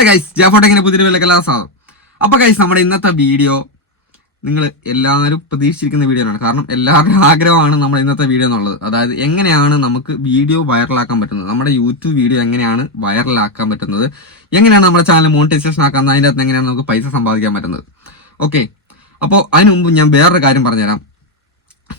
Hello guys ജാഫോട്ടെ ഇങ്ങനെ പുതിയ കലാസാദം അപ്പൊ ഗൈസ് നമ്മുടെ ഇന്നത്തെ വീഡിയോ നിങ്ങൾ എല്ലാവരും പ്രതീക്ഷിച്ചിരിക്കുന്ന വീഡിയോ ആണ് കാരണം എല്ലാവരുടെയും ആഗ്രഹമാണ് നമ്മുടെ ഇന്നത്തെ വീഡിയോ എന്നുള്ളത്. അതായത് എങ്ങനെയാണ് നമുക്ക് വീഡിയോ വൈറലാക്കാൻ പറ്റുന്നത്? നമ്മുടെ യൂട്യൂബ് വീഡിയോ എങ്ങനെയാണ് വൈറലാക്കാൻ പറ്റുന്നത്? എങ്ങനെയാണ് നമ്മുടെ ചാനൽ മോണിറ്റൈസേഷൻ ആക്കാൻ അതിന്റെ അകത്ത് എങ്ങനെയാണ് നമുക്ക് പൈസ സമ്പാദിക്കാൻ പറ്റുന്നത്? ഓക്കെ അപ്പോൾ അതിനു മുമ്പ് ഞാൻ വേറൊരു കാര്യം പറഞ്ഞുതരാം.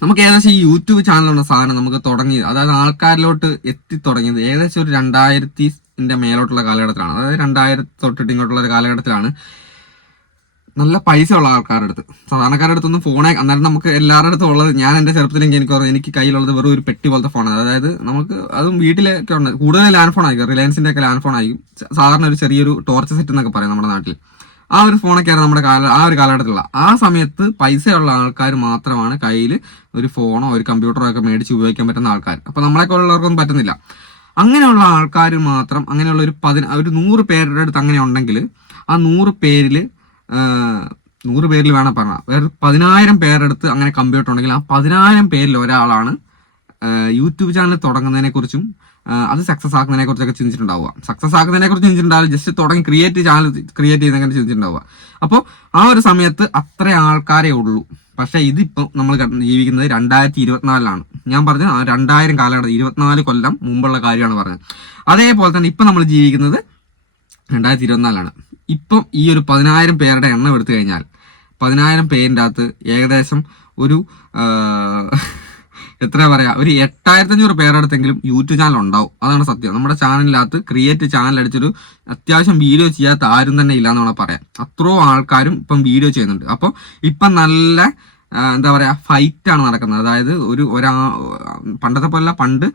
നമുക്ക് ഏകദേശം ഈ യൂട്യൂബ് ചാനലുള്ള സാധനം നമുക്ക് തുടങ്ങിയത് അതായത് ആൾക്കാരിലോട്ട് എത്തി തുടങ്ങിയത് ഏകദേശം ഒരു രണ്ടായിരത്തിന്റെ മേലോട്ടുള്ള കാലഘട്ടത്തിലാണ്. അതായത് രണ്ടായിരത്തി തൊട്ടിട്ട് ഇങ്ങോട്ടുള്ള ഒരു കാലഘട്ടത്തിലാണ് നല്ല പൈസ ഉള്ള ആൾക്കാരുടെ അടുത്ത്. സാധാരണക്കാരുടെ അടുത്തൊന്നും ഫോണെ അന്നേരം നമുക്ക് എല്ലാവരുടെ അടുത്തും ഉള്ളത് ഞാൻ എന്റെ ചെറുപ്പത്തിലെങ്കിൽ എനിക്ക് പറഞ്ഞു എനിക്ക് കയ്യിലുള്ളത് വെറും ഒരു പെട്ടി പോലത്തെ ഫോണാണ് അതായത് നമുക്ക് അതും വീട്ടിലൊക്കെ ഉണ്ട്. കൂടുതൽ ലാൻഡ് ഫോൺ ആയിരിക്കും. റിലയൻസിന്റെ ഒക്കെ ലാൻഡ് ഫോൺ ആയിരിക്കും. സാധാരണ ഒരു ചെറിയൊരു ടോർച്ച് സെറ്റ് എന്നൊക്കെ പറയാം നമ്മുടെ നാട്ടിൽ. ആ ഒരു ഫോണൊക്കെയാണ് നമ്മുടെ കാല ആ ഒരു കാലഘട്ടത്തിലുള്ള. ആ സമയത്ത് പൈസയുള്ള ആൾക്കാർ മാത്രമാണ് കയ്യിൽ ഒരു ഫോണോ ഒരു കമ്പ്യൂട്ടറോ ഒക്കെ മേടിച്ച് ഉപയോഗിക്കാൻ പറ്റുന്ന ആൾക്കാർ അപ്പൊ നമ്മളെയൊക്കെ ഉള്ളവർക്കൊന്നും പറ്റുന്നില്ല. അങ്ങനെയുള്ള ആൾക്കാർ മാത്രം അങ്ങനെയുള്ള ഒരു പതിന ഒരു നൂറ് പേരുടെ അടുത്ത് അങ്ങനെ ഉണ്ടെങ്കിൽ ആ നൂറ് പേരിൽ നൂറ് പേരിൽ വേണം പറഞ്ഞ. വേറെ പതിനായിരം പേരുടെ അടുത്ത് അങ്ങനെ കമ്പ്യൂട്ടർ ഉണ്ടെങ്കിൽ ആ പതിനായിരം പേരിൽ ഒരാളാണ് യൂട്യൂബ് ചാനൽ തുടങ്ങുന്നതിനെ കുറിച്ചും അത് സക്സസ് ആക്കുന്നതിനെ കുറിച്ചൊക്കെ ചിന്തിച്ചിട്ടുണ്ടാവുക. സക്സസ് ആക്കുന്നതിനെ കുറിച്ച് ചിന്തിച്ചിട്ടുണ്ടാവില്ല ജസ്റ്റ് തുടങ്ങി ക്രിയേറ്റ് ചാനൽ ക്രിയേറ്റ് ചെയ്യുന്നതിനെ ചിന്തിച്ചിട്ടുണ്ടാവുക. അപ്പോൾ ആ ഒരു സമയത്ത് അത്ര ആൾക്കാരേ ഉള്ളൂ. പക്ഷേ ഇതിപ്പം നമ്മൾ ജീവിക്കുന്നത് രണ്ടായിരത്തി ഇരുപത്തിനാലിലാണ് ഞാൻ പറഞ്ഞത് രണ്ടായിരം കാലഘട്ടം ഇരുപത്തിനാല് കൊല്ലം മുമ്പുള്ള കാര്യമാണ് പറഞ്ഞത്. അതേപോലെ തന്നെ ഇപ്പം നമ്മൾ ജീവിക്കുന്നത് രണ്ടായിരത്തി ഇരുപത്തിനാലാണ് ഇപ്പം ഈ ഒരു പതിനായിരം പേരുടെ എണ്ണം എടുത്തു കഴിഞ്ഞാൽ പതിനായിരം പേരിന്റെ അകത്ത് ഏകദേശം ഒരു എത്ര പറയാ ഒരു എട്ടായിരത്തി അഞ്ഞൂറ് പേരടുത്തെങ്കിലും യൂട്യൂബ് ചാനൽ ഉണ്ടാവും. അതാണ് സത്യം. നമ്മുടെ ചാനലിനകത്ത് ക്രിയേറ്റ് ചാനൽ അടിച്ചൊരു അത്യാവശ്യം വീഡിയോ ചെയ്യാത്ത ആരും തന്നെ ഇല്ല എന്ന് വേണം പറയാം അത്രയും ആൾക്കാരും ഇപ്പം വീഡിയോ ചെയ്യുന്നുണ്ട്. അപ്പോൾ ഇപ്പം നല്ല എന്താ പറയാ ഫൈറ്റ് ആണ് നടക്കുന്നത്. അതായത് ഒരു ഒരാ പണ്ടത്തെ പോലെ പണ്ട്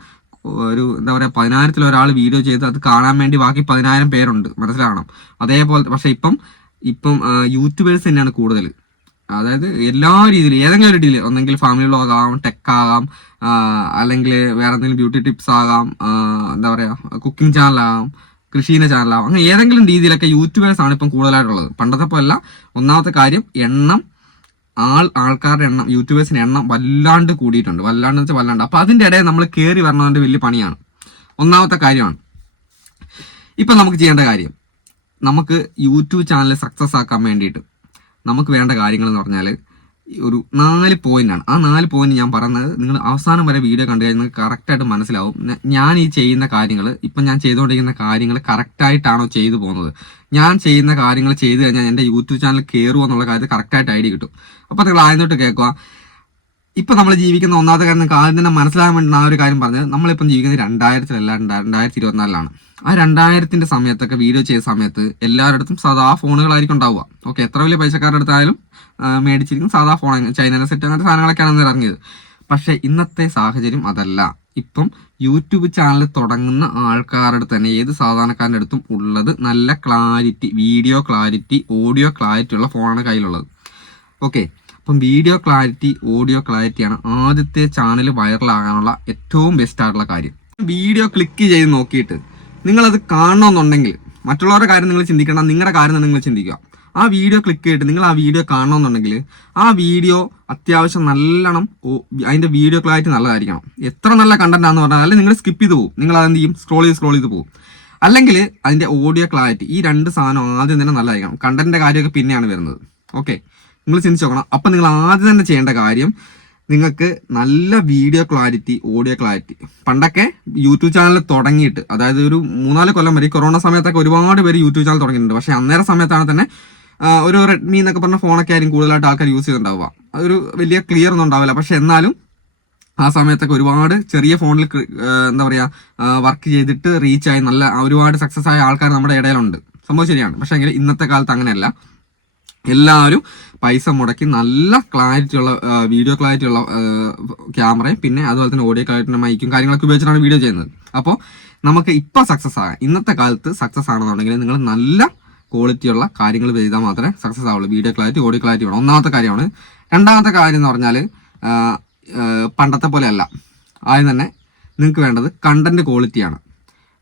ഒരു എന്താ പറയാ പതിനായിരത്തിൽ ഒരാൾ വീഡിയോ ചെയ്ത് അത് കാണാൻ വേണ്ടി ബാക്കി പതിനായിരം പേരുണ്ട്. മനസ്സിലാവണം? അതേപോലെ പക്ഷേ ഇപ്പം ഇപ്പം യൂട്യൂബേഴ്സ് തന്നെയാണ് കൂടുതൽ അതായത് എല്ലാ രീതിയിലും ഏതെങ്കിലും ഒരു രീതിയിൽ ഒന്നെങ്കിൽ ഫാമിലി വ്ളോഗ് ആകാം ടെക് ആകാം അല്ലെങ്കിൽ വേറെ എന്തെങ്കിലും ബ്യൂട്ടി ടിപ്സ് ആകാം എന്താ പറയുക കുക്കിംഗ് ചാനലാകാം കൃഷീന്റെ ചാനലാകാം അങ്ങനെ ഏതെങ്കിലും രീതിയിലൊക്കെ യൂട്യൂബേഴ്സ് ആണ് ഇപ്പം കൂടുതലായിട്ടുള്ളത്. പണ്ടത്തെ പോലെ ഒന്നാമത്തെ കാര്യം എണ്ണം ആൾ ആൾക്കാരുടെ എണ്ണം യൂട്യൂബേഴ്സിന്റെ എണ്ണം വല്ലാണ്ട് കൂടിയിട്ടുണ്ട്. വല്ലാണ്ട് വെച്ചാൽ വല്ലാണ്ട്. അപ്പം അതിന്റെ ഇടയിൽ നമ്മൾ കയറി വരണതിന്റെ വലിയ പണിയാണ്. ഒന്നാമത്തെ കാര്യമാണ്. ഇപ്പം നമുക്ക് ചെയ്യേണ്ട കാര്യം. നമുക്ക് യൂട്യൂബ് ചാനൽ സക്സസ് ആക്കാൻ വേണ്ടിയിട്ട് നമുക്ക് വേണ്ട കാര്യങ്ങൾ എന്ന് പറഞ്ഞാൽ ഒരു നാല് ആണ്. ആ നാല് പോയിന്റ് ഞാൻ പറഞ്ഞത് നിങ്ങൾ അവസാനം വരെ വീഡിയോ കണ്ടു കഴിഞ്ഞാൽ കറക്റ്റായിട്ട് മനസ്സിലാവും. ഞാൻ ഈ ചെയ്യുന്ന കാര്യങ്ങൾ ഇപ്പം ഞാൻ ചെയ്തുകൊണ്ടിരിക്കുന്ന കാര്യങ്ങൾ കറക്റ്റായിട്ടാണോ ചെയ്തു പോകുന്നത്? ഞാൻ ചെയ്യുന്ന കാര്യങ്ങൾ ചെയ്തു കഴിഞ്ഞാൽ എന്റെ യൂട്യൂബ് ചാനൽ കയറുമോ എന്നുള്ള കാര്യത്തിൽ കറക്റ്റായിട്ട് ഐഡിയ കിട്ടും. അപ്പോൾ നിങ്ങൾ ആദ്യം കേൾക്കുക. ഇപ്പൊ നമ്മൾ ജീവിക്കുന്ന ഒന്നാമത്തെ കാര്യം നിങ്ങൾക്ക് ആദ്യം തന്നെ മനസ്സിലാകാൻ വേണ്ടി ആ ഒരു കാര്യം പറഞ്ഞത്. നമ്മളിപ്പം ജീവിക്കുന്നത് രണ്ടായിരത്തിലല്ല രണ്ടാ- രണ്ടായിരത്തി ഇരുപത്തിനാലിലാണ്. ആ രണ്ടായിരത്തിന്റെ സമയത്തൊക്കെ വീഡിയോ ചെയ്ത സമയത്ത് എല്ലാവരുടെ സാധാ ഫോണുകളായിരിക്കും ഉണ്ടാവുക. ഓക്കെ എത്ര വലിയ പൈസക്കാരുടെ അടുത്തായാലും മേടിച്ചിരിക്കും സാധാ ഫോൺ ചൈനയിലെ സെറ്റ് അങ്ങനത്തെ സാധനങ്ങളൊക്കെയാണ് ഇറങ്ങിയത്. പക്ഷെ ഇന്നത്തെ സാഹചര്യം അതല്ല. ഇപ്പം യൂട്യൂബ് ചാനൽ തുടങ്ങുന്ന ആൾക്കാരുടെ തന്നെ ഏത് സാധാരണക്കാരുടെ അടുത്തും ഉള്ളത് നല്ല clarity video clarity audio clarity ഉള്ള ഫോണാണ് കയ്യിലുള്ളത്. ഓക്കെ അപ്പം വീഡിയോ ക്ലാരിറ്റി ഓഡിയോ ക്ലാരിറ്റിയാണ് ആദ്യത്തെ ചാനൽ വൈറലാകാനുള്ള ഏറ്റവും ബെസ്റ്റ് ആയിട്ടുള്ള കാര്യം. വീഡിയോ ക്ലിക്ക് ചെയ്ത് നോക്കിയിട്ട് നിങ്ങളത് കാണണമെന്നുണ്ടെങ്കിൽ മറ്റുള്ളവരുടെ കാര്യം നിങ്ങൾ ചിന്തിക്കണം നിങ്ങളുടെ കാര്യം നിങ്ങൾ ചിന്തിക്കുക. ആ വീഡിയോ ക്ലിക്ക് ചെയ്തിട്ട് നിങ്ങൾ ആ വീഡിയോ കാണണമെന്നുണ്ടെങ്കിൽ ആ വീഡിയോ അത്യാവശ്യം നല്ലോണം അതിന്റെ വീഡിയോ ക്ലാരിറ്റി നല്ലതായിരിക്കണം. എത്ര നല്ല കണ്ടന്റ് ആണെന്ന് പറഞ്ഞാൽ നിങ്ങൾ സ്കിപ്പ് ചെയ്ത് പോകും നിങ്ങൾ അതെന്ത് ചെയ്യും? സ്ക്രോൾ ചെയ്ത് സ്ക്രോൾ ചെയ്ത് പോകും അല്ലെങ്കിൽ അതിന്റെ ഓഡിയോ ക്ലാരിറ്റി ഈ രണ്ട് സാധനം ആദ്യം തന്നെ നല്ലതായിരിക്കണം. കണ്ടന്റിന്റെ കാര്യമൊക്കെ പിന്നെയാണ് വരുന്നത്. ഓക്കെ നിങ്ങൾ ചിന്തിച്ച് നോക്കണം. അപ്പം നിങ്ങൾ ആദ്യം തന്നെ ചെയ്യേണ്ട കാര്യം നിങ്ങൾക്ക് നല്ല വീഡിയോ ക്ലാരിറ്റി ഓഡിയോ ക്ലാരിറ്റി പണ്ടൊക്കെ യൂട്യൂബ് ചാനൽ തുടങ്ങിയിട്ട് അതായത് ഒരു മൂന്നാൽ കൊല്ലം വരെ കൊറോണ സമയത്തൊക്കെ ഒരുപാട് പേര് യൂട്യൂബ് ചാനൽ തുടങ്ങിയിട്ടുണ്ട്. പക്ഷേ അന്നേരം സമയത്താണ് തന്നെ ഒരു റെഡ്മി എന്നൊക്കെ പറഞ്ഞ ഫോണൊക്കെ ആയിരിക്കും കൂടുതലായിട്ട് ആൾക്കാർ യൂസ് ചെയ്തിട്ടുണ്ടാവുക. അതൊരു വലിയ ക്ലിയർ ഒന്നും ഉണ്ടാവില്ല. പക്ഷേ എന്നാലും ആ സമയത്തൊക്കെ ഒരുപാട് ചെറിയ ഫോണിൽ എന്താ പറയുക വർക്ക് ചെയ്തിട്ട് റീച്ച് ആയി നല്ല ഒരുപാട് സക്സസ് ആയ ആൾക്കാർ നമ്മുടെ ഇടയിലുണ്ട്. സംഭവം ശരിയാണ്. പക്ഷേ എങ്കിൽ ഇന്നത്തെ കാലത്ത് അങ്ങനെയല്ല. എല്ലാവരും പൈസ മുടക്കി നല്ല ക്ലാരിറ്റി ഉള്ള വീഡിയോ ക്ലാരിറ്റി ഉള്ള ക്യാമറയും പിന്നെ അതുപോലെ തന്നെ ഓഡിയോ ക്ലാരിറ്റി മൈക്കും കാര്യങ്ങളൊക്കെ ഉപയോഗിച്ചിട്ടാണ് വീഡിയോ ചെയ്യുന്നത്. അപ്പോൾ നമുക്ക് ഇപ്പോൾ സക്സസ് ആകാം. ഇന്നത്തെ കാലത്ത് സക്സസ് ആണെന്നുണ്ടെങ്കിൽ നിങ്ങൾ നല്ല ക്വാളിറ്റിയുള്ള കാര്യങ്ങൾ ചെയ്താൽ മാത്രമേ സക്സസ് ആവുള്ളൂ. വീഡിയോ ക്ലാരിറ്റി ഓഡിയോ ക്ലാരിറ്റി വേണം. ഒന്നാമത്തെ കാര്യമാണ് രണ്ടാമത്തെ കാര്യം എന്ന് പറഞ്ഞാൽ പണ്ടത്തെ പോലെയല്ല ആദ്യം തന്നെ നിങ്ങൾക്ക് വേണ്ടത് കണ്ടന്റ് ക്വാളിറ്റിയാണ്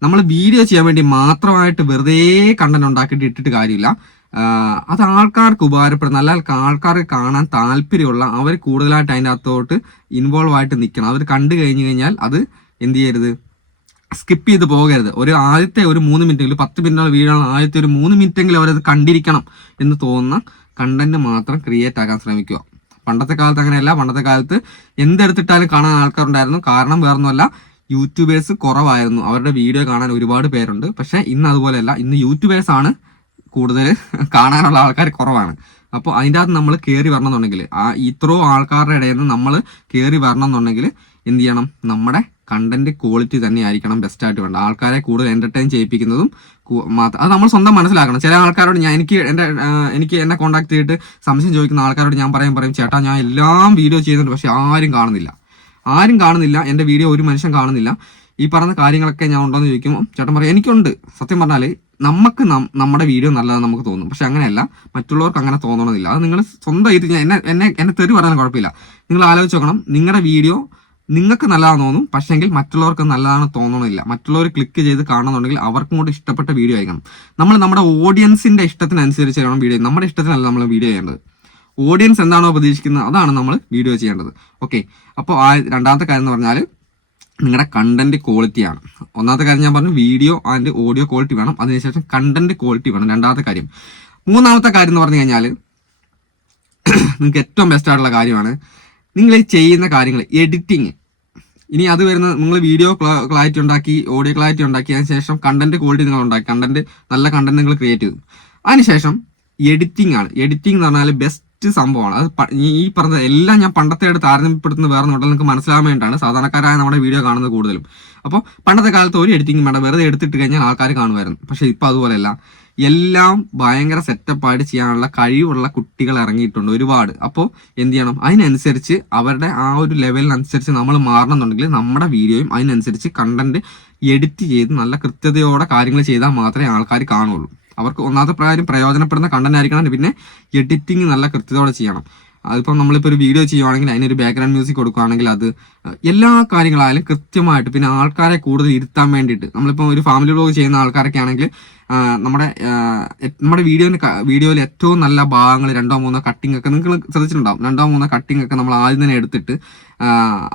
നമ്മൾ വീഡിയോ ചെയ്യാൻ വേണ്ടി മാത്രമായിട്ട് വെറുതെ കണ്ടന്റ് ഉണ്ടാക്കിയിട്ട് ഇട്ടിട്ട് കാര്യമില്ല. അത് ആൾക്കാർക്ക് ഉപകാരപ്പെടുന്ന അല്ല ആൾക്കാർക്ക് കാണാൻ താല്പര്യമുള്ള അവർ കൂടുതലായിട്ട് അതിന്റെ അകത്തോട്ട് ഇൻവോൾവ് ആയിട്ട് നിൽക്കണം അവർ കണ്ടു കഴിഞ്ഞു കഴിഞ്ഞാൽ അത് എന്ത് ചെയ്യരുത്? സ്കിപ്പ് ചെയ്ത് പോകരുത്. ഒരു ആദ്യത്തെ ഒരു മൂന്ന് മിനിറ്റെങ്കിലും പത്ത് മിനിറ്റുള്ള വീഡിയോ ആദ്യത്തെ ഒരു മൂന്ന് മിനിറ്റെങ്കിലും അവരത് കണ്ടിരിക്കണം എന്ന് തോന്നുന്ന കണ്ടന്റ് മാത്രം ക്രിയേറ്റ് ആക്കാൻ ശ്രമിക്കുക. പണ്ടത്തെ കാലത്ത് അങ്ങനെയല്ല. പണ്ടത്തെ കാലത്ത് എന്തെടുത്തിട്ടാലും കാണാൻ ആൾക്കാരുണ്ടായിരുന്നു. കാരണം വേറൊന്നുമല്ല യൂട്യൂബേഴ്സ് കുറവായിരുന്നു. അവരുടെ വീഡിയോ കാണാൻ ഒരുപാട് പേരുണ്ട്. പക്ഷേ ഇന്ന് അതുപോലെയല്ല. ഇന്ന് യൂട്യൂബേഴ്സ് ആണ് കൂടുതൽ കാണാനുള്ള ആൾക്കാർ കുറവാണ്. അപ്പോൾ അതിന്റെ അകത്ത് നമ്മൾ കയറി വരണമെന്നുണ്ടെങ്കിൽ ആ ഇത്രയും ആൾക്കാരുടെ ഇടയിൽ നിന്ന് നമ്മൾ കയറി വരണമെന്നുണ്ടെങ്കിൽ എന്ത് ചെയ്യണം? നമ്മുടെ കണ്ടന്റ് ക്വാളിറ്റി തന്നെ ആയിരിക്കണം ബെസ്റ്റ് ആയിട്ട് വേണ്ട ആൾക്കാരെ കൂടുതൽ എന്റർടൈൻ ചെയ്യിപ്പിക്കുന്നതും മാത്രം അത് നമ്മൾ സ്വന്തം മനസ്സിലാക്കണം. ചില ആൾക്കാരോട് ഞാൻ എനിക്ക് എന്റെ എനിക്ക് എന്നെ കോൺടാക്ട് ചെയ്തിട്ട് സംശയം ചോദിക്കുന്ന ആൾക്കാരോട് ഞാൻ പറയാൻ പറയും ചേട്ടാ ഞാൻ എല്ലാം വീഡിയോ ചെയ്യുന്നുണ്ട് പക്ഷെ ആരും കാണുന്നില്ല. ആരും കാണുന്നില്ല എന്റെ വീഡിയോ ഒരു മനുഷ്യൻ കാണുന്നില്ല. ഈ പറഞ്ഞ കാര്യങ്ങളൊക്കെ ഞാൻ ഉണ്ടോയെന്ന് ചോദിക്കുമ്പോൾ ചേട്ടൻ പറയും എനിക്കുണ്ട്. സത്യം പറഞ്ഞാൽ നമുക്ക് നമ്മുടെ വീഡിയോ നല്ലതെന്ന് നമുക്ക് തോന്നും. പക്ഷെ അങ്ങനെയല്ല. മറ്റുള്ളവർക്ക് അങ്ങനെ തോന്നണമെന്നില്ല അത് നിങ്ങൾ സ്വന്തമായിട്ട് ഞാൻ എന്നെ എന്നെ എന്നെ തെറി പറയാൻ കുഴപ്പമില്ല. നിങ്ങൾ ആലോചിച്ച് നോക്കണം. നിങ്ങളുടെ വീഡിയോ നിങ്ങൾക്ക് നല്ലതാണെന്ന് തോന്നും. പക്ഷെങ്കിൽ മറ്റുള്ളവർക്ക് നല്ലതാണ് തോന്നണമെന്നില്ല മറ്റുള്ളവർ ക്ലിക്ക് ചെയ്ത് കാണണമെന്നുണ്ടെങ്കിൽ അവർക്കും കൂടി ഇഷ്ടപ്പെട്ട വീഡിയോ ആയിരിക്കണം. നമ്മൾ നമ്മുടെ ഓഡിയൻസിന്റെ ഇഷ്ടത്തിനനുസരിച്ച് വേണം വീഡിയോ നമ്മുടെ ഇഷ്ടത്തിനല്ല നമ്മൾ വീഡിയോ ചെയ്യേണ്ടത്. ഓഡിയൻസ് എന്താണോ പ്രതീക്ഷിക്കുന്നത് അതാണ് നമ്മൾ വീഡിയോ ചെയ്യേണ്ടത്. ഓക്കെ അപ്പോൾ ആ രണ്ടാമത്തെ കാര്യം എന്ന് പറഞ്ഞാൽ നിങ്ങളുടെ കണ്ടന്റ് ക്വാളിറ്റിയാണ് ഒന്നാമത്തെ കാര്യം ഞാൻ പറഞ്ഞു വീഡിയോ ആൻഡ് ഓഡിയോ ക്വാളിറ്റി വേണം. അതിനുശേഷം കണ്ടന്റ് ക്വാളിറ്റി വേണം. രണ്ടാമത്തെ കാര്യം. മൂന്നാമത്തെ കാര്യം എന്ന് പറഞ്ഞു കഴിഞ്ഞാൽ നിങ്ങൾക്ക് ഏറ്റവും ബെസ്റ്റ് ആയിട്ടുള്ള കാര്യമാണ് നിങ്ങൾ ചെയ്യുന്ന കാര്യങ്ങൾ എഡിറ്റിങ് ഇനി അത് വരുന്ന നിങ്ങൾ വീഡിയോ ക്ലാരിറ്റി ഉണ്ടാക്കി ഓഡിയോ ക്ലാരിറ്റി ഉണ്ടാക്കി അതിനുശേഷം കണ്ടന്റ് ക്വാളിറ്റി നിങ്ങൾ ഉണ്ടാക്കി. കണ്ടന്റ് നല്ല കണ്ടന്റ് നിങ്ങൾ ക്രിയേറ്റ് ചെയ്തു. അതിനുശേഷം എഡിറ്റിംഗ് ആണ്. എഡിറ്റിംഗ് എന്ന് പറഞ്ഞാൽ ബെസ്റ്റ് സംഭവമാണ്. അത് ഈ പറഞ്ഞ എല്ലാം ഞാൻ പണ്ടത്തെ ആയിട്ട് താരതമ്യപ്പെടുത്തുന്ന വേറെ നോട്ടാൽ നിങ്ങൾക്ക് മനസ്സിലാവാൻ വേണ്ടിയിട്ടാണ് സാധാരണക്കാരായ നമ്മുടെ വീഡിയോ കാണുന്നത് കൂടുതലും. അപ്പോൾ പണ്ടത്തെ കാലത്ത് ഒരു എഡിറ്റിംഗ് വേണ്ട വെറുതെ എടുത്തിട്ട് കഴിഞ്ഞാൽ ആൾക്കാർ കാണുമായിരുന്നു. പക്ഷേ ഇപ്പം അതുപോലെയല്ല. എല്ലാം ഭയങ്കര സെറ്റപ്പായിട്ട് ചെയ്യാനുള്ള കഴിവുള്ള കുട്ടികൾ ഇറങ്ങിയിട്ടുണ്ട് ഒരുപാട്. അപ്പോൾ എന്ത് ചെയ്യണം? അതിനനുസരിച്ച് അവരുടെ ആ ഒരു ലെവലിനനുസരിച്ച് നമ്മൾ മാറണമെന്നുണ്ടെങ്കിൽ നമ്മുടെ വീഡിയോയും അതിനനുസരിച്ച് കണ്ടന്റ് എഡിറ്റ് ചെയ്ത് നല്ല കൃത്യതയോടെ കാര്യങ്ങൾ ചെയ്താൽ മാത്രമേ ആൾക്കാർ കാണുള്ളൂ. അവർക്ക് ഒന്നാമത്തെ പ്രായം പ്രയോജനപ്പെടുന്ന കണ്ടന്റ് ആയിരിക്കണം. പിന്നെ എഡിറ്റിംഗ് നല്ല കൃത്യതയോടെ ചെയ്യണം. അതിപ്പം നമ്മളിപ്പോൾ ഒരു വീഡിയോ ചെയ്യുവാണെങ്കിൽ അതിനൊരു ബാക്ക്ഗ്രൗണ്ട് മ്യൂസിക് കൊടുക്കുകയാണെങ്കിൽ അത് എല്ലാ കാര്യങ്ങളായാലും കൃത്യമായിട്ട് പിന്നെ ആൾക്കാരെ കൂടുതൽ ഇരുത്താൻ വേണ്ടിയിട്ട്. നമ്മളിപ്പോൾ ഒരു ഫാമിലി ബ്ലോഗ് ചെയ്യുന്ന ആൾക്കാരൊക്കെ ആണെങ്കിൽ നമ്മുടെ നമ്മുടെ വീഡിയോന് വീഡിയോയിൽ ഏറ്റവും നല്ല ഭാഗങ്ങൾ രണ്ടോ മൂന്നോ കട്ടിംഗ് ഒക്കെ നിങ്ങൾ ശ്രദ്ധിച്ചിട്ടുണ്ടാവും. രണ്ടോ മൂന്നോ കട്ടിംഗ് ഒക്കെ നമ്മൾ ആദ്യം തന്നെ എടുത്തിട്ട്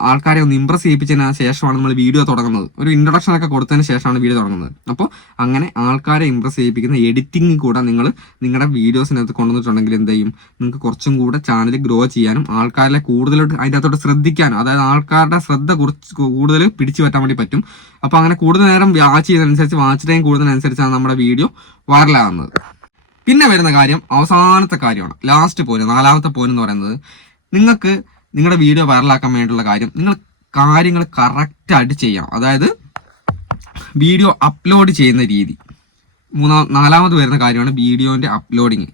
ആൾക്കാരെ ഒന്ന് ഇമ്പ്രസ് ചെയ്യിപ്പിച്ചതിന് ശേഷമാണ് നമ്മൾ വീഡിയോ തുടങ്ങുന്നത്. ഒരു ഇൻട്രൊഡക്ഷൻ ഒക്കെ കൊടുത്തതിന് ശേഷമാണ് വീഡിയോ തുടങ്ങുന്നത്. അപ്പോൾ അങ്ങനെ ആൾക്കാരെ ഇമ്പ്രസ് ചെയ്യിപ്പിക്കുന്ന എഡിറ്റിംഗ് കൂടെ നിങ്ങൾ നിങ്ങളുടെ വീഡിയോസിനകത്ത് കൊണ്ടുവന്നിട്ടുണ്ടെങ്കിൽ എന്ത് ചെയ്യും? നിങ്ങൾക്ക് കുറച്ചും കൂടെ ചാനൽ ഗ്രോ ചെയ്യാനും ആൾക്കാരെ കൂടുതലോട്ട് അതിന്റെ അകത്തോട്ട് ശ്രദ്ധിക്കാനും അതായത് ആൾക്കാരുടെ ശ്രദ്ധ കുറച്ച് കൂടുതൽ പിടിച്ചു പറ്റാൻ വേണ്ടി പറ്റും. അപ്പോൾ അങ്ങനെ കൂടുതൽ നേരം വാച്ച് ചെയ്യുന്നതനുസരിച്ച് വാച്ച് ടൈം കൂടുന്നതിനനുസരിച്ചാണ് നമ്മുടെ വീഡിയോ വൈറലാകുന്നത്. പിന്നെ വരുന്ന കാര്യം അവസാനത്തെ കാര്യമാണ്. ലാസ്റ്റ് പോയിന്റ് നാലാമത്തെ പോയിന്റ് എന്ന് പറയുന്നത് നിങ്ങൾക്ക് നിങ്ങളുടെ വീഡിയോ വൈറലാക്കാൻ വേണ്ടിയുള്ള കാര്യം നിങ്ങൾ കാര്യങ്ങൾ കറക്റ്റായിട്ട് ചെയ്യണം. അതായത് വീഡിയോ അപ്ലോഡ് ചെയ്യുന്ന രീതി. മൂന്നാം നാലാമത് വരുന്ന കാര്യമാണ് വീഡിയോന്റെ അപ്ലോഡിങ്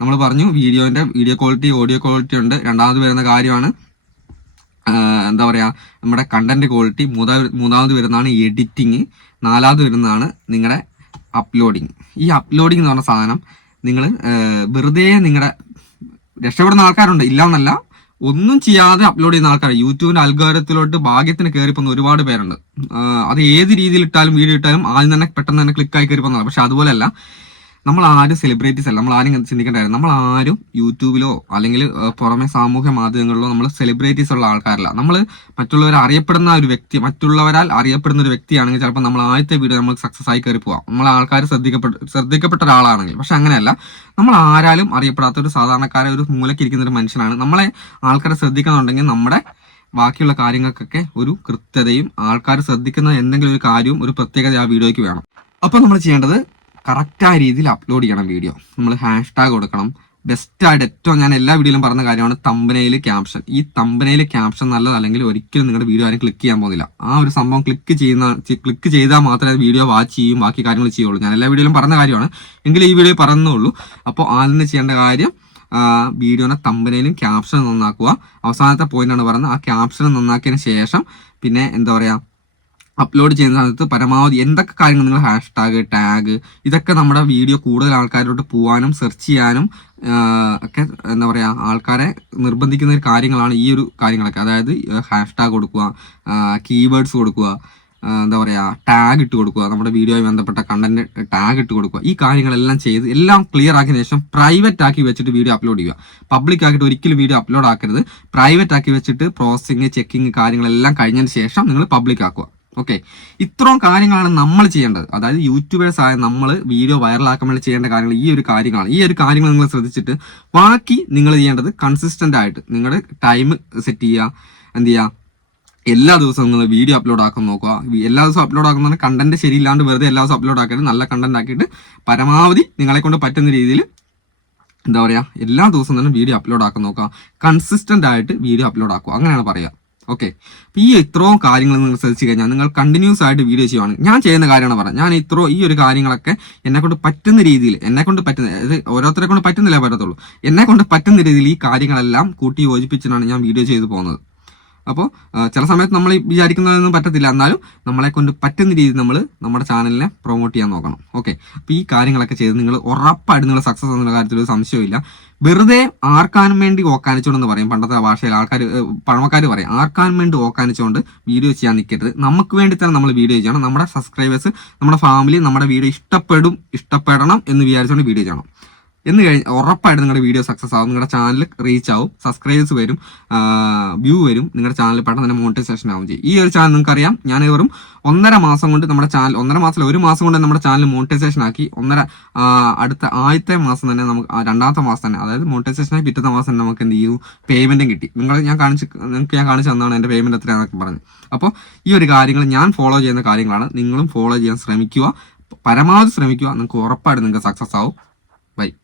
നമ്മൾ പറഞ്ഞു വീഡിയോന്റെ വീഡിയോ ക്വാളിറ്റി ഓഡിയോ ക്വാളിറ്റി ഉണ്ട്. രണ്ടാമത് വരുന്ന കാര്യമാണ് എന്താ പറയുക നമ്മുടെ കണ്ടന്റ് ക്വാളിറ്റി മൂന്നാമത് മൂന്നാമത് വരുന്നതാണ് എഡിറ്റിങ് നാലാമത് വരുന്നതാണ് നിങ്ങളുടെ അപ്ലോഡിങ് ഈ അപ്ലോഡിങ് എന്ന് പറഞ്ഞ സാധനം നിങ്ങൾ വെറുതെ നിങ്ങളുടെ രക്ഷപ്പെടുന്ന ആൾക്കാരുണ്ട് ഇല്ലാന്നല്ല ഒന്നും ചെയ്യാതെ അപ്ലോഡ് ചെയ്യുന്ന ആൾക്കാർ യൂട്യൂബിന്റെ അൽഗോരത്തിലോട്ട് ഭാഗ്യത്തിന് കയറിപ്പോകുന്ന ഒരുപാട് പേരുണ്ട്. അത് ഏത് രീതിയിൽ ഇട്ടാലും വീഡിയോ ഇട്ടാലും ആദ്യം തന്നെ പെട്ടെന്ന് തന്നെ ക്ലിക്കായി കയറി പോകുന്നതാണ് പക്ഷെ അതുപോലെയല്ല നമ്മൾ ആരും സെലിബ്രിറ്റീസ് അല്ല നമ്മൾ ആരും ചിന്തിക്കേണ്ടായിരുന്നു നമ്മൾ ആരും യൂട്യൂബിലോ അല്ലെങ്കിൽ പുറമെ സാമൂഹ്യ മാധ്യമങ്ങളിലോ നമ്മൾ സെലിബ്രിറ്റീസ് ഉള്ള ആൾക്കാരല്ല. നമ്മൾ മറ്റുള്ളവർ അറിയപ്പെടുന്ന ഒരു വ്യക്തി മറ്റുള്ളവരാൽ അറിയപ്പെടുന്ന ഒരു വ്യക്തിയാണെങ്കിൽ ചിലപ്പോൾ നമ്മൾ ആദ്യത്തെ വീഡിയോ നമ്മൾ സക്സസ് ആയി കയറി പോവാം. നമ്മൾ ആൾക്കാർ ശ്രദ്ധിക്കപ്പെട്ട ശ്രദ്ധിക്കപ്പെട്ട ഒരാളാണെങ്കിൽ. പക്ഷെ അങ്ങനെയല്ല. നമ്മൾ ആരാലും അറിയപ്പെടാത്ത ഒരു സാധാരണക്കാര ഒരു മൂലക്കിരിക്കുന്ന ഒരു മനുഷ്യനാണ്. നമ്മളെ ആൾക്കാരെ ശ്രദ്ധിക്കുന്നുണ്ടെങ്കിൽ നമ്മുടെ ബാക്കിയുള്ള കാര്യങ്ങൾക്കൊക്കെ ഒരു കൃത്യതയും ആൾക്കാർ ശ്രദ്ധിക്കുന്ന എന്തെങ്കിലും ഒരു കാര്യവും ഒരു പ്രത്യേകത ആ വീഡിയോയ്ക്ക് വേണം. അപ്പോൾ നമ്മൾ ചെയ്യേണ്ടത് കറക്റ്റായ രീതിയിൽ അപ്ലോഡ് ചെയ്യണം വീഡിയോ നമ്മൾ ഹാഷ് ടാഗ് കൊടുക്കണം ബെസ്റ്റായിട്ട് ഏറ്റവും ഞാൻ എല്ലാ വീഡിയോയിലും പറഞ്ഞ കാര്യമാണ് തമ്പനയിൽ ക്യാപ്ഷൻ ഈ തമ്പനയിൽ ക്യാപ്ഷൻ നല്ലതല്ലെങ്കിൽ ഒരിക്കലും നിങ്ങളുടെ വീഡിയോ ആരും ക്ലിക്ക് ചെയ്യാൻ പോകുന്നില്ല. ആ ഒരു സംഭവം ക്ലിക്ക് ചെയ്യുന്ന ക്ലിക്ക് ചെയ്താൽ മാത്രമേ വീഡിയോ വാച്ച് ചെയ്യും ബാക്കി കാര്യങ്ങൾ ചെയ്യുള്ളൂ. ഞാൻ എല്ലാ വീഡിയോയിലും പറഞ്ഞ കാര്യമാണ്. എങ്കിലും ഈ വീഡിയോ പറഞ്ഞുള്ളൂ. അപ്പോൾ ആദ്യം ചെയ്യേണ്ട കാര്യം വീഡിയോനെ തമ്പനയിലും ക്യാപ്ഷൻ നന്നാക്കുക. അവസാനത്തെ പോയിന്റ് ആണ് പറയുന്നത് ആ ക്യാപ്ഷൻ നന്നാക്കിയതിന് ശേഷം പിന്നെ എന്താ പറയാ അപ്ലോഡ് ചെയ്യുന്ന സമയത്ത് പരമാവധി എന്തൊക്കെ കാര്യങ്ങൾ നിങ്ങൾ ഹാഷ് ടാഗ് ഇതൊക്കെ നമ്മുടെ വീഡിയോ കൂടുതൽ ആൾക്കാരിലോട്ട് പോകാനും സെർച്ച് ചെയ്യാനും ഒക്കെ എന്താ പറയുക ആൾക്കാരെ നിർബന്ധിക്കുന്ന ഒരു കാര്യങ്ങളാണ് ഈ ഒരു കാര്യങ്ങളൊക്കെ. അതായത് ഹാഷ് ടാഗ് കൊടുക്കുക കീവേഡ്സ് കൊടുക്കുക എന്താ പറയുക ടാഗ് ഇട്ട് കൊടുക്കുക നമ്മുടെ വീഡിയോയുമായി ബന്ധപ്പെട്ട കണ്ടന്റ് ടാഗ് ഇട്ട് കൊടുക്കുക. ഈ കാര്യങ്ങളെല്ലാം ചെയ്ത് എല്ലാം ക്ലിയർ ആക്കിയ ശേഷം പ്രൈവറ്റ് ആക്കി വെച്ചിട്ട് വീഡിയോ അപ്ലോഡ് ചെയ്യുക. പബ്ലിക് ആക്കിയിട്ട് ഒരിക്കലും വീഡിയോ അപ്ലോഡ് ആക്കരുത്. പ്രൈവറ്റ് ആക്കി വെച്ചിട്ട് പ്രോസസ്സിങ് ചെക്കിങ് കാര്യങ്ങളെല്ലാം കഴിഞ്ഞതിന് ശേഷം നിങ്ങൾ പബ്ലിക് ആക്കുക. ഓക്കെ ഇത്രയും കാര്യങ്ങളാണ് നമ്മൾ ചെയ്യേണ്ടത്. അതായത് യൂട്യൂബേഴ്സ് ആയ നമ്മൾ വീഡിയോ വൈറലാക്കാൻ വേണ്ടി ചെയ്യേണ്ട കാര്യങ്ങൾ ഈ ഒരു കാര്യങ്ങളാണ്. ഈ ഒരു കാര്യങ്ങൾ നിങ്ങൾ ശ്രദ്ധിച്ചിട്ട് ബാക്കി നിങ്ങൾ ചെയ്യേണ്ടത് കൺസിസ്റ്റന്റ് ആയിട്ട് നിങ്ങളുടെ ടൈം സെറ്റ് ചെയ്യുക എന്ത് ചെയ്യുക? എല്ലാ ദിവസവും നിങ്ങൾ വീഡിയോ അപ്ലോഡ് ആക്കാൻ നോക്കുക. എല്ലാ ദിവസവും അപ്ലോഡ് ആക്കുന്ന കണ്ടന്റ് ശരിയില്ലാണ്ട് വെറുതെ എല്ലാ ദിവസവും അപ്ലോഡ് ആക്കിയിട്ട് നല്ല കണ്ടന്റ് ആക്കിയിട്ട് പരമാവധി നിങ്ങളെ കൊണ്ട് പറ്റുന്ന രീതിയിൽ എന്താ പറയുക എല്ലാ ദിവസവും തന്നെ വീഡിയോ അപ്ലോഡ് ആക്കാൻ നോക്കുക. കൺസിസ്റ്റന്റ് ആയിട്ട് വീഡിയോ അപ്ലോഡ് ആക്കുക. അങ്ങനെയാണ് പറയുക. ഓക്കെ ഈ ഇത്രയും കാര്യങ്ങൾ നിങ്ങൾ ശ്രദ്ധിച്ചു കഴിഞ്ഞാൽ നിങ്ങൾ കണ്ടിന്യൂസ് ആയിട്ട് വീഡിയോ ചെയ്യുവാണ്. ഞാൻ ചെയ്യുന്ന കാര്യമാണ് പറയാം ഞാൻ ഇത്രോ ഈ ഒരു കാര്യങ്ങളൊക്കെ എന്നെ കൊണ്ട് പറ്റുന്ന രീതിയിൽ എന്നെ കൊണ്ട് പറ്റുന്ന അതായത് ഓരോരുത്തരെ കൊണ്ട് പറ്റുന്നില്ല പറ്റത്തുള്ളൂ. എന്നെ കൊണ്ട് പറ്റുന്ന രീതിയിൽ ഈ കാര്യങ്ങളെല്ലാം കൂട്ടി യോജിപ്പിച്ചിട്ടാണ് ഞാൻ വീഡിയോ ചെയ്തു പോകുന്നത്. അപ്പോൾ ചില സമയത്ത് നമ്മൾ വിചാരിക്കുന്നതൊന്നും പറ്റത്തില്ല. എന്നാലും നമ്മളെ കൊണ്ട് പറ്റുന്ന രീതിയിൽ നമ്മൾ നമ്മുടെ ചാനലിനെ പ്രൊമോട്ട് ചെയ്യാൻ നോക്കണം. ഓക്കെ അപ്പോൾ ഈ കാര്യങ്ങളൊക്കെ ചെയ്ത് നിങ്ങൾ ഉറപ്പായിട്ട് നിങ്ങൾ സക്സസ് എന്നുള്ള കാര്യത്തിൽ ഒരു സംശയമില്ല വെറുതെ ആർക്കാനും വേണ്ടി ഓക്കാനിച്ചോണ്ടെന്ന് പറയും. പണ്ടത്തെ ഭാഷയിൽ ആൾക്കാർ പഴമക്കാർ പറയും. ആർക്കാനും വേണ്ടി ഓക്കാനിച്ചുകൊണ്ട് വീഡിയോ ചെയ്യാൻ നിൽക്കരുത് നമുക്ക് വേണ്ടി തന്നെ നമ്മൾ വീഡിയോ ചെയ്യണം. നമ്മുടെ സബ്സ്ക്രൈബേഴ്സ് നമ്മുടെ ഫാമിലി നമ്മുടെ വീഡിയോ ഇഷ്ടപ്പെടും ഇഷ്ടപ്പെടണം എന്ന് വിചാരിച്ചുകൊണ്ട് വീഡിയോ ചെയ്യണം. എന്ന് കഴിഞ്ഞ് ഉറപ്പായിട്ട് നിങ്ങളുടെ വീഡിയോ സക്സസ് ആവും. നിങ്ങളുടെ ചാനൽ റീച്ച് ആവും. സബ്സ്ക്രൈബേഴ്സ് വരും. വ്യൂ വരും. നിങ്ങളുടെ ചാനൽ പെട്ടെന്ന് തന്നെ മോണിറ്റൈസേഷൻ ആവും ചെയ്യും. ഈ ഒരു ചാനൽ നിങ്ങൾക്ക് അറിയാം ഞാൻ വെറും ഒന്നര മാസം കൊണ്ട് നമ്മുടെ ചാനൽ ഒന്നര മാസത്തിൽ ഒരു മാസം കൊണ്ട് നമ്മുടെ ചാനൽ മോണിറ്റൈസേഷൻ ആക്കി ഒന്നര അടുത്ത ആദ്യത്തെ മാസം തന്നെ നമുക്ക് രണ്ടാമത്തെ മാസം തന്നെ അതായത് മോണിറ്റൈസേഷൻ ആയി പിറ്റത്തെ മാസം തന്നെ നമുക്ക് എന്ത് ചെയ്യും? പേയ്മെന്റും കിട്ടി. നിങ്ങൾ ഞാൻ കാണിച്ച് നിങ്ങൾക്ക് ഞാൻ കാണിച്ചു തന്നാണ് എന്റെ പേയ്മെന്റ് എത്രയാണെന്നൊക്കെ പറഞ്ഞത് അപ്പോൾ ഈ ഒരു കാര്യങ്ങൾ ഞാൻ ഫോളോ ചെയ്യുന്ന കാര്യങ്ങളാണ്. നിങ്ങളും ഫോളോ ചെയ്യാൻ ശ്രമിക്കുക. പരമാവധി ശ്രമിക്കുക. നിങ്ങൾക്ക് ഉറപ്പായിട്ട് നിങ്ങൾക്ക് സക്സസ് ആവും. Bye.